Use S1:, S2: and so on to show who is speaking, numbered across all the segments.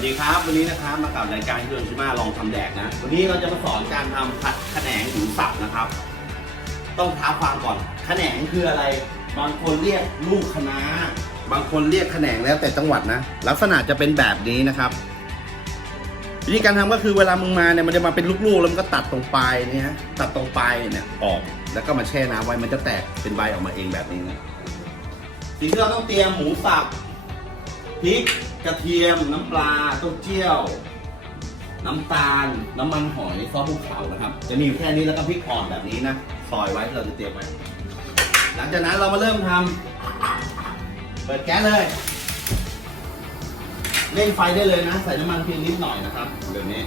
S1: วัสดีครับ วันนี้นะครับมากับรายการเพื่อนชิมาลองทำแดกนะ วันนี้เราจะมาสอนการทำผัดขะแหนงหมูสับนะครับ ต้องท้าความก่อนขะแหนงคืออะไร บางคนเรียกลูกคะน้าบางคนเรียกขะแหนงแล้วแต่จังหวัดนะ ลักษณะจะเป็นแบบนี้นะครับวิธีการทำก็คือเวลามึงมาเนี่ยมันจะมาเป็นลูกๆแล้วมันก็ตัดตรงปลายเนี่ยฮะตัดตรงปลายเนี่ยออกแล้วก็มาแช่น้ำไว้มันจะแตกเป็นใบออกมาเองแบบนี้นะสิ่งที่เราต้องเตรียมหมูสับ พริกกระเทียม น้ำปลาเต้าเจี้ยว น้ำตาล น้ำมันหอยซอสภูเขานะครับ จะมีอยู่แค่นี้แล้วก็พริกอ่อนแบบนี้นะซอยไว้ที่เราจะเตรียมไว้ หลังจากนั้นเรามาเริ่มทำเปิดแก๊สเลยเร่งไฟได้เลยนะ ใส่น้ำมันเพียงนิดหน่อยนะครับแบบนี้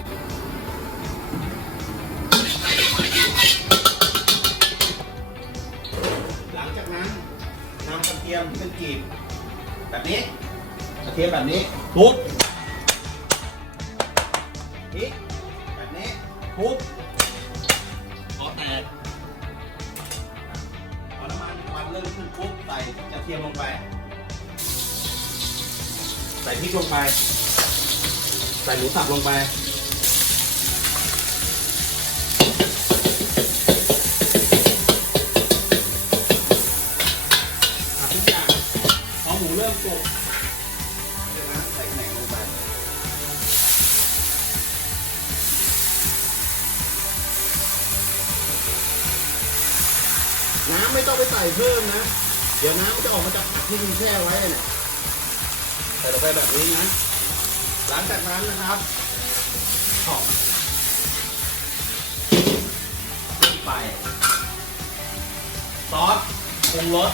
S1: หลังจากนั้นนำกระเทียมที่เป็นกีบแบบนี้ กระเทียมแบบนี้ทุบพริกแบบนี้ทุบพอแตกพอน้ำมันควันเริ่มขึ้นปุ๊บใส่กระเทียมลงไป ใส่พริกลงไป ใส่หมูสับลงไปผัดทุกอย่างพอหมูเริ่มสุก น้ำไม่ต้องไปใส่เพิ่มนะ เดี๋ยวน้ำมันจะออกมาจากผักที่คุณแช่ไว้เนี่ยใส่ลงไปแบบนี้นะ หลังจากนั้นนะครับหอมไป ซอสปรุงรส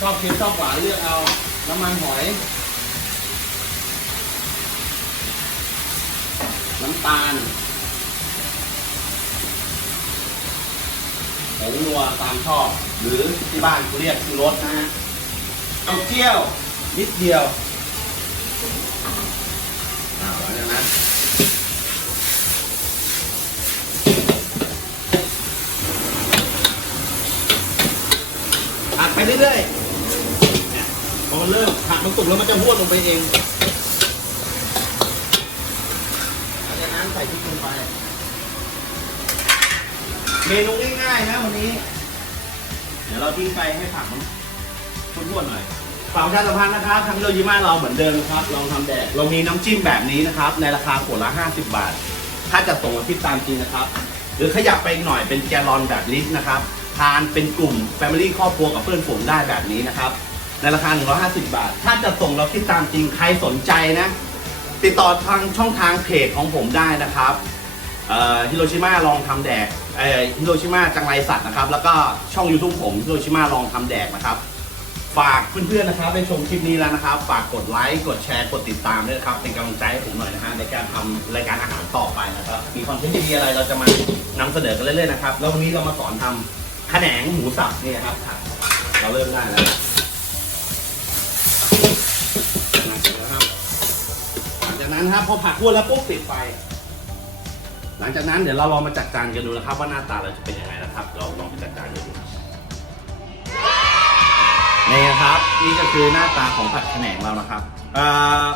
S1: ชอบเค็มชอบหวานเลือกเอา น้ำมันหอย น้ำตาล งนัวตามชอบ หรือที่บ้านเขาเรียกคือรสนะฮะเอาเจียวนิดเดียวอ่าหลังจากนั้นผัดไปเรื่อยๆเนี่ยพอมันเริ่มผัดมันสุกแล้วมันจะหวดลงไปเองหลังจากนั้นใส่พริกลงไป เมนูง่ายๆนะวันนี้ เดี๋ยวเราทิ้งไปให้ผักมันข้นๆหน่อยฝากประชาสัมพันธ์นะครับทางโรยิมาเราเหมือนเดิมนะครับลองทำแดดเรามีน้ำจิ้มแบบนี้นะครับ ในราคาขวดละ 50 บาท ถ้าจะส่งมาที่ตามจริงนะครับ หรือขยับไปอีกหน่อยเป็นแกลลอนแบบลิตรนะครับ ทานเป็นกลุ่ม Family ครอบครัวกับเพื่อนฝูงได้แบบนี้นะครับ ในราคา 150 บาท ถ้าจะส่งเราคิดตามจริงใครสนใจนะ ติดต่อทางช่องทางเพจของผมได้นะครับฮิโรชิมาลองทำแดก ฮิโรชิมาจังไรสัตว์นะครับ แล้วก็ช่อง YouTube ผมฮิโรชิมาลองทำแดกนะครับ ฝากเพื่อนๆนะครับได้ชมคลิปนี้แล้วนะครับ ฝากกดไลค์กดแชร์กดติดตามด้วยนะครับ เป็นกำลังใจให้ผมหน่อยนะฮะในการทำรายการอาหารต่อไปนะครับ มีคอนเทนต์ดีๆอะไรเราจะมานำเสนอกันเรื่อยๆนะครับ แล้ววันนี้เรามาสอนทำขะแหนงหมูสับนี่นะครับ เราเริ่มได้แล้วจากนั้นครับพอผัดทั่วแล้วปุ๊บปิดไฟ หลังจากนั้นเดี๋ยวเราลองมาจัดจานกันดูนะครับ ว่าหน้าตาเราจะเป็นยังไงนะครับ เราลองไปจัดจานกันดูนี่นะครับ นี่ก็คือหน้าตาของผัดแขนงเรานะครับเอ่อ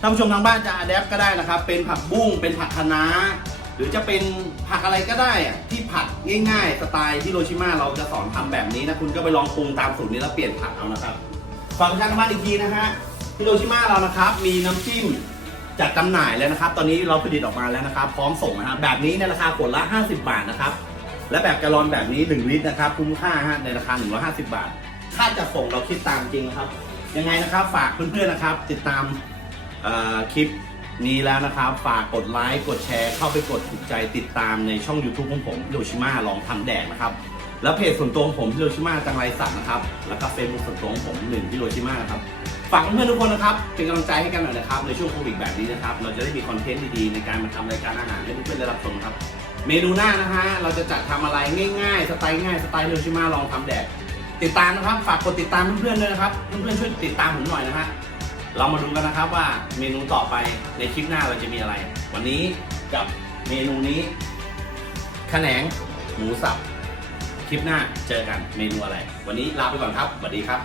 S1: ท่านผู้ชมทางบ้านจะอัดแอปก็ได้นะครับ เป็นผักบุ้งเป็นผักคะน้าหรือจะเป็นผักอะไรก็ได้อะที่ผัดง่ายๆ สไตล์ที่โรชิมาเราจะสอนทำแบบนี้นะคุณก็ไปลองปรุงตามสูตรนี้แล้วเปลี่ยนผักเอานะครับฝากประชานทางบ้านอีกทีนะฮะที่โรชิมาเรานะครับ มีน้ำจิ้ม จัดจำหน่ายแล้วนะครับ ตอนนี้เราผลิตออกมาแล้วนะครับ พร้อมส่งนะครับแบบนี้ในราคาขวดละ 50 บาทนะครับ และแบบแกลลอนแบบนี้ 1 ลิตรนะครับ คุ้มค่าฮะในราคา 150 บาทถ้าจะส่งเราคิดตามจริงนะครับ ยังไงนะครับฝากเพื่อนๆนะครับ ติดตามเอ่อคลิปนี้แล้วนะครับ ฝากกดไลค์กดแชร์เข้าไปกดถูกใจติดตามในช่อง YouTube ของผมฮิโรชิมาลองทำแดกนะครับ แล้วเพจส่วนตัวของผมฮิโรชิมาจังไรสัตว์นะครับ แล้วก็เฟซบุ๊กส่วนตัวของผมหนึ่งฮิโรชิมานะครับ ฝากเพื่อนทุกคนนะครับ เป็นกำลังใจให้กันหน่อยนะครับ ในช่วงโควิดแบบนี้นะครับ เราจะได้มีคอนเทนต์ดีๆ ในการมาทำรายการอาหารให้เพื่อนๆได้รับชมครับ เมนูหน้านะฮะ เราจะจัดทำอะไรง่ายๆ สไตล์ง่าย สไตล์ฮิโรชิมาลองทำแดกติดตามนะครับ ฝากกดติดตามเพื่อนๆด้วยนะครับ เพื่อนๆช่วยติดตามผมหน่อยนะฮะ เรามาดูกันนะครับว่าเมนูต่อไปในคลิปหน้าเราจะมีอะไร วันนี้กับเมนูนี้ขแหนงหมูสับ คลิปหน้าเจอกันเมนูอะไร วันนี้ลาไปก่อนครับสวัสดีครับ